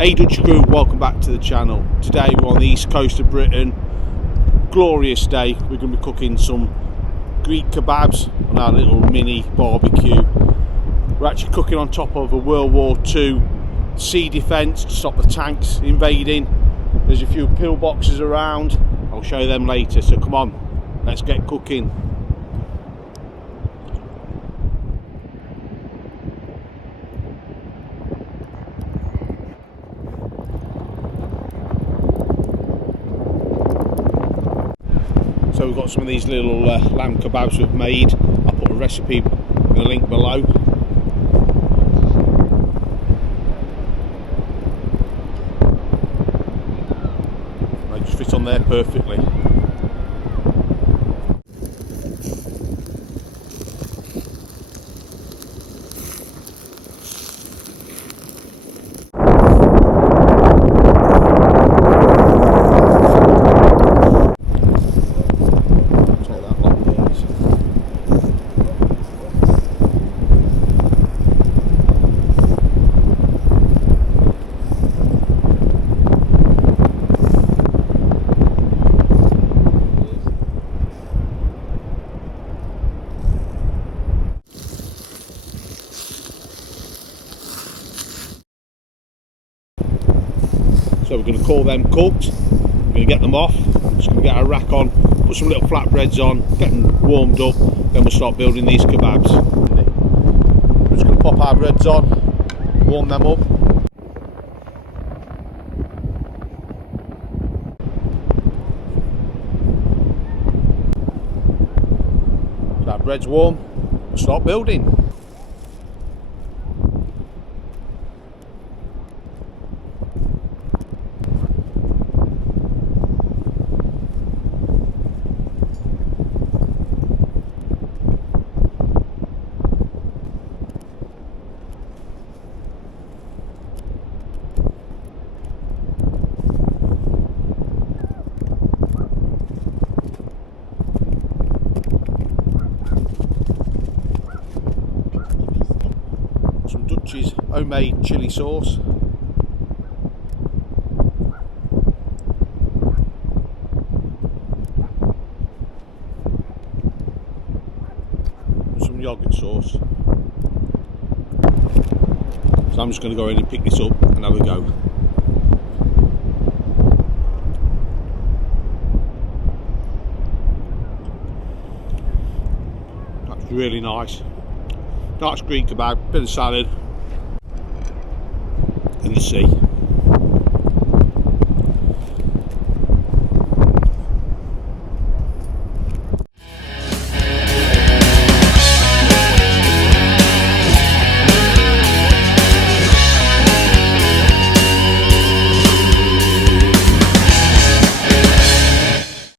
Hey Dutch crew, welcome back to the channel. Today we're on the east coast of Britain. Glorious day. We're going to be cooking some Greek kebabs on our little mini barbecue. We're actually cooking on top of a World War II sea defence to stop the tanks invading. There's a few pillboxes around. I'll show you them later, so come on, let's get cooking. So we've got some of these little lamb kebabs we've made. I'll put a recipe in the link below. They just fit on there perfectly. So we're going to call them cooked. We're going to get them off. We're just going to get our rack on, put some little flatbreads on, get them warmed up, then we'll start building these kebabs. We're just going to pop our breads on, warm them up. So our bread's warm, we'll start building. Some Dutchy Homemade Chilli Sauce. Some yogurt sauce. So I'm just going to go in and pick this up and have a go. That's really nice. Nice Greek kebab, bit of salad in the sea.